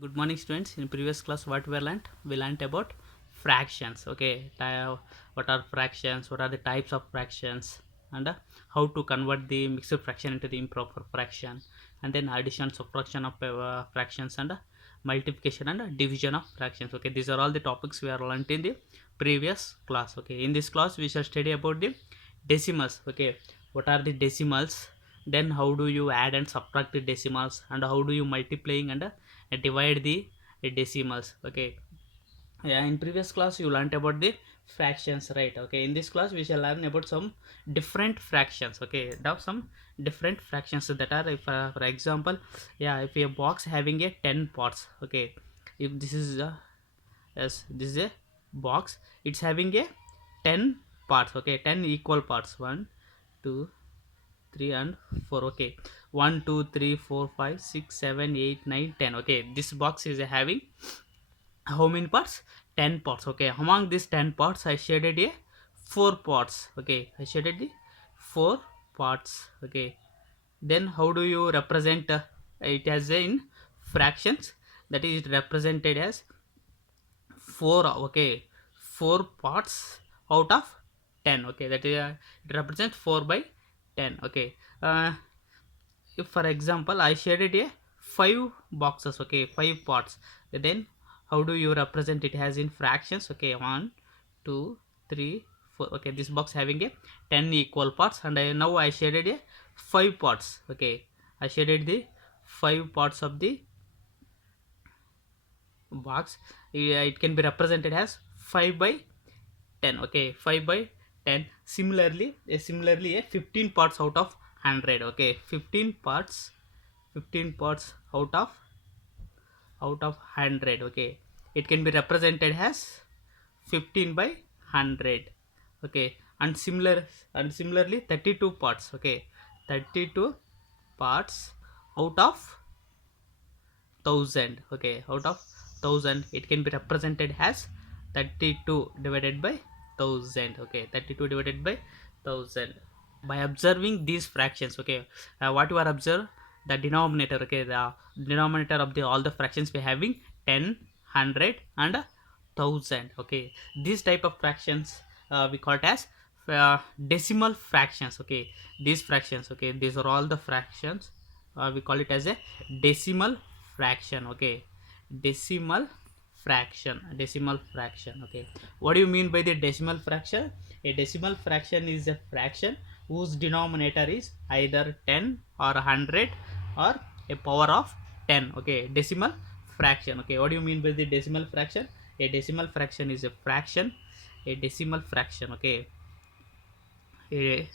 Good morning, students. In previous class, what we learnt about fractions. Okay, what are fractions? What are the types of fractions? And how to convert the mixed fraction into the improper fraction, and then addition, subtraction of fractions, and multiplication and division of fractions. Okay, these are all the topics we are learnt in the previous class. Okay, in this class, we shall study about the decimals. Okay, what are the decimals? Then how do you add and subtract the decimals, and how do you multiplying and divide the decimals. Okay, yeah, in previous class you learned about the fractions, right? Okay, in this class we shall learn about some different fractions. Okay, now some different fractions that are, if for example, yeah, if a box having a 10 parts. Okay, if this is a, yes, this is a box, it's having a 10 parts. Okay, 10 equal parts, 1 2 3 and 4. Okay, 1 2 3 4 5 6 7 8 9 10. Okay, this box is having how many parts? 10 parts. Okay, among these 10 parts I shaded a 4 parts. Okay, I shaded the 4 parts. Okay, then how do you represent it as in fractions? That is represented as 4. Okay, 4 parts out of 10. Okay, that is it represents 4 by 10. Okay, if for example I shaded a 5 boxes. Okay, 5 parts, then how do you represent it as in fractions? Okay, 1 2 3 4. Okay, this box having a 10 equal parts, and now I shaded a 5 parts. Okay, I shaded the 5 parts of the box. It can be represented as 5 by 10. Okay, 5 by 10. Similarly a 15 parts out of 100. Okay, 15 parts out of 100. Okay, it can be represented as 15 by 100. Okay, and similarly 32 parts. Okay, 32 parts out of 1000. Okay, out of 1000 it can be represented as 32 divided by 1000. Okay, 32 divided by 1000. By observing these fractions, okay, what you are observe, the denominator. Okay, the denominator of the all the fractions we having 10, 100 and 1000. Okay, these type of fractions we call it as decimal fractions. Okay, these fractions, okay, these are all the fractions, we call it as a decimal fraction. Okay, decimal decimal fraction. Okay, what do you mean by the decimal fraction? A decimal fraction is a fraction whose denominator is either 10 or 100 or a power of 10. Okay, decimal fraction. Okay, what do you mean by the decimal fraction? A decimal fraction is a fraction, a decimal fraction. Okay, a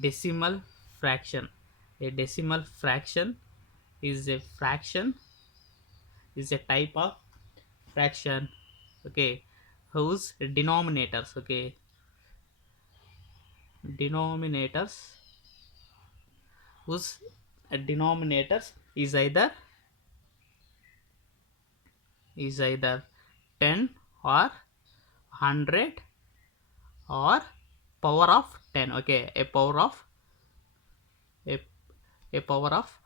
decimal fraction, a decimal fraction is a fraction, is a type of fraction. Okay, whose denominators, okay, denominators, whose denominators is either 10 or 100 or power of 10. Okay, a, a power of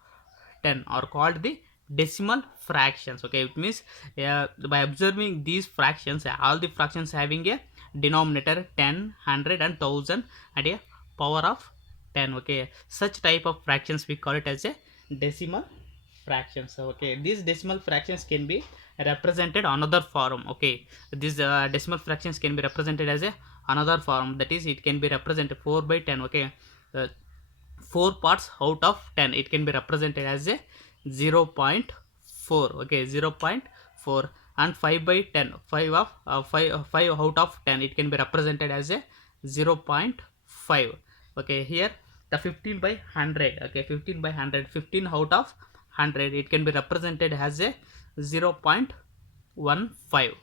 10 are called the decimal fractions. Okay, it means by observing these fractions, all the fractions having a denominator 10, 100 and 1000 and a power of 10. Okay, such type of fractions we call it as a decimal fractions. Okay, these decimal fractions can be represented another form. Okay, these decimal fractions can be represented as a another form, that is it can be represented 4 by 10. Okay, uh, 4 parts out of 10 it can be represented as a 0.4. Okay, 0.4. And 5 by 10, 5 of 5 out of 10 it can be represented as a 0.5. Okay, here the 15 by 100. Okay, 15 by 100, 15 out of 100 it can be represented as a 0.15.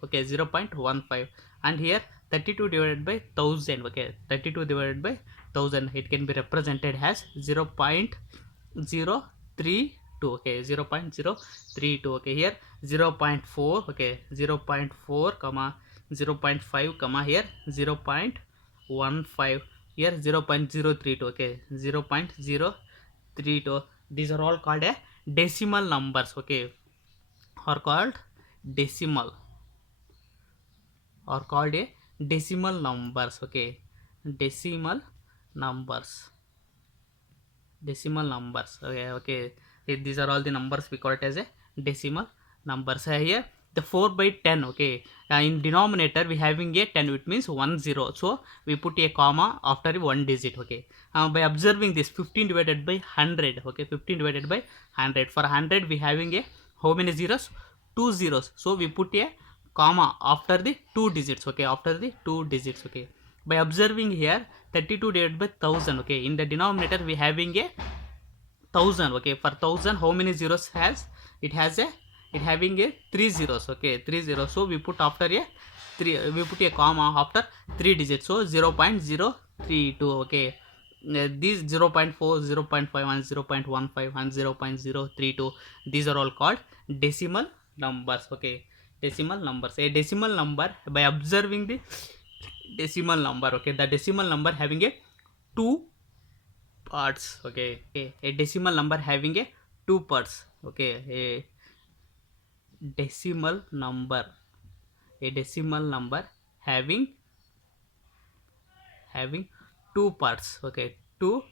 Okay, 0.15. And here 32 divided by 1000. Okay, 32 divided by 1000 it can be represented as 0.032. Okay, 0.032. Okay, here 0.4. Okay, 0.4 comma 0.5 comma here 0.15, here 0.032. Okay, 0.032. These are all called a decimal numbers. Okay, are called decimal, are called a decimal numbers. Okay, decimal numbers, decimal numbers. Okay, these are all the numbers, we call it as a decimal numbers. Here the 4 by 10. Okay, in denominator we having a 10, it means 10, so we put a comma after one digit. Okay, by observing this 15 divided by 100. Okay, 15 divided by 100. For 100 we having a how many zeros? 2 zeros, so we put a comma after the 2 digits. Okay, after the 2 digits. Okay, by observing here 32 divided by 1000. Okay, in the denominator we having a 1000. Okay, for 1000 how many zeros has? It has a, it having a 3 zeros. Okay, 3 zeros, so we put after a 3, we put a comma after 3 digits, so 0.032. Okay, these 0.4, 0.5 and 0.15 and 0.032, these are all called decimal numbers. Okay, decimal numbers. A decimal number, by observing the decimal number. Okay, the decimal number having a 2 parts. Okay, a decimal number having a 2 parts. Okay, a decimal number, a decimal number having 2 parts. Okay, 2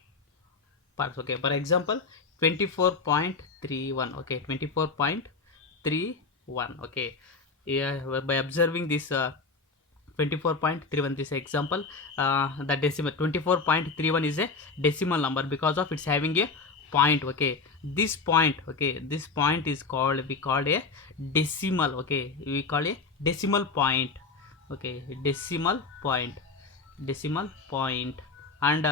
parts. Okay, for example 24.31. Okay, 24.31. Okay, yeah, by observing this 24.31, this example, the decimal 24.31 is a decimal number because of it's having a point. Okay, this point, okay, this point is called, we call a decimal. Okay, we call a decimal point. Okay, decimal point, decimal point. And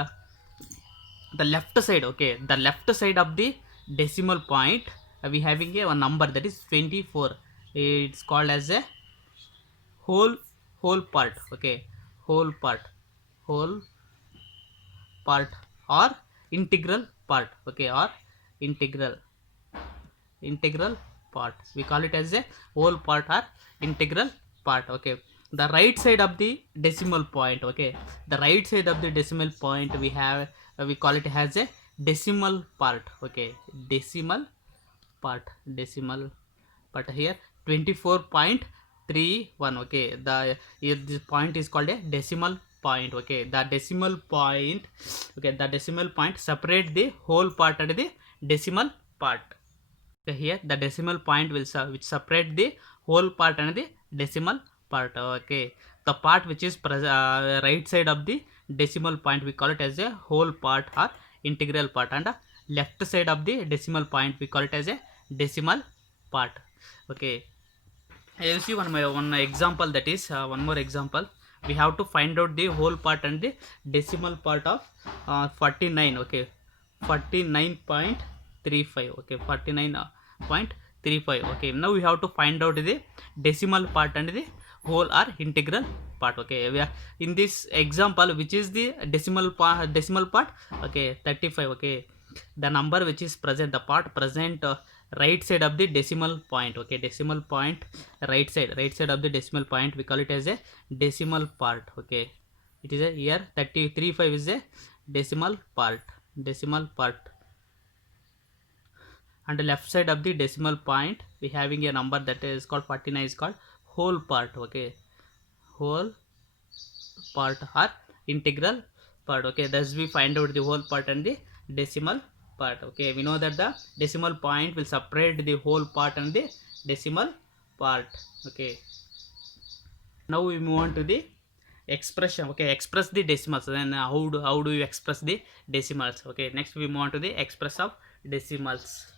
the left side, okay, the left side of the decimal point, we having a one number, that is 24. It's called as a whole, whole part. Okay, whole part, whole part or integral part. Okay, or integral, integral part, we call it as a whole part or integral part. Okay, the right side of the decimal point. Okay, the right side of the decimal point we have, we call it as a decimal part. Okay, decimal part, decimal part. Here 24.31. Okay, the here this point is called a decimal point. Okay, the decimal point, okay, the decimal point separate the whole part and the decimal part. Okay, here the decimal point will which separate the whole part and the decimal part. Okay, the part which is right side of the decimal point, we call it as a whole part or integral part, and left side of the decimal point we call it as a decimal part. Okay, I will see one example, that is one more example. We have to find out the whole part and the decimal part of 49. Okay, 49.35. Okay, 49.35. Okay, now we have to find out the decimal part and the whole or integral part. Okay, we are in this example, which is the decimal part, decimal part. Okay, 35. Okay, the number which is present, the part present right side of the decimal point. Okay, decimal point, right side, right side of the decimal point, we call it as a decimal part. Okay, it is a here 33.5 is a decimal part, decimal part. And the left side of the decimal point we having a number that is called 49, is called whole part. Okay, whole part or integral part. Okay, thus we find out the whole part and the decimal part. Okay, we know that the decimal point will separate the whole part and the decimal part. Okay, now we move on to the expression. Okay, express the decimals. Then how do you express the decimals? Okay, next we move on to the express of decimals.